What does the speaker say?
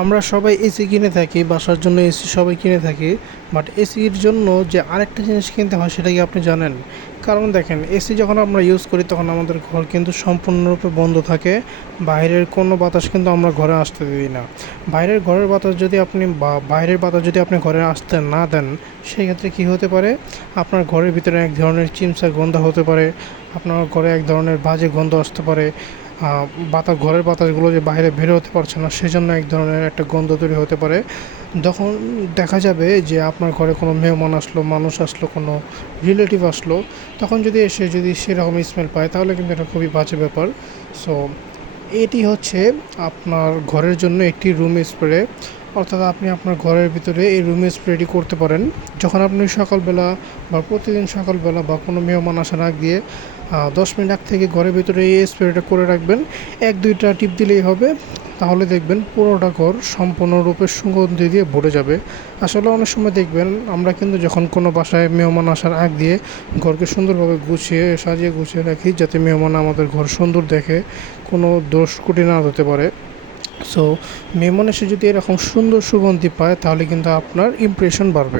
আমরা সবাই এসি কিনে থাকি, বাসার জন্য এসি সবাই কিনে থাকি। বাট এসির জন্য যে আরেকটা জিনিস কিনতে হয় সেটা কি আপনি জানেন? কারণ দেখেন, এসি যখন আমরা ইউজ করি তখন আমাদের ঘর কিন্তু সম্পূর্ণরূপে বন্ধ থাকে। বাইরের কোনো বাতাস কিন্তু আমরা ঘরে আসতে দিই না। ঘরের বাতাস যদি আপনি বাইরের বাতাস যদি আপনি ঘরে আসতে না দেন, সেক্ষেত্রে কী হতে পারে? আপনার ঘরের ভিতরে এক ধরনের চিমসার গন্ধ হতে পারে, আপনার ঘরে এক ধরনের বাজে গন্ধ আসতে পারে। ঘরের বাতাসগুলো যে বাইরে বের হতে পারছে না, সেজন্য এক ধরনের একটা গন্ধ তৈরি হতে পারে। তখন দেখা যাবে যে আপনার ঘরে কোনো মেহমান আসলো, মানুষ আসলো, কোনো রিলেটিভ আসলো, তখন যদি সেরকম স্মেল পায়, তাহলে কিন্তু এটা খুবই বাজে ব্যাপার। সো এটি হচ্ছে আপনার ঘরের জন্য একটি রুম স্প্রে। অর্থাৎ আপনি আপনার ঘরের ভিতরে এই রুম স্প্রেটি করতে পারেন। যখন আপনি সকালবেলা বা প্রতিদিন সকালবেলা বা কোনো মেহমান আসার আগ দিয়ে 10 মিনিট আগ থেকে ঘরের ভিতরে এই স্প্রেটা করে রাখবেন। 1-2টা টিপ দিলেই হবে। তাহলে দেখবেন পুরোটা ঘর সম্পূর্ণরূপে সুগন্ধি দিয়ে ভরে যাবে। আসলে অনেক সময় দেখবেন আমরা কিন্তু যখন কোনো বাসায় মেহমান আসার আগ দিয়ে ঘরকে সুন্দরভাবে সাজিয়ে গুছিয়ে রাখি, যাতে মেহমান আমাদের ঘর সুন্দর দেখে, কোনো দোষ ত্রুটি না হতে পারে। সো মেহমান এসে যদি এরকম সুন্দর সুগন্ধি পায়, তাহলে কিন্তু আপনার ইমপ্রেশন বাড়বে।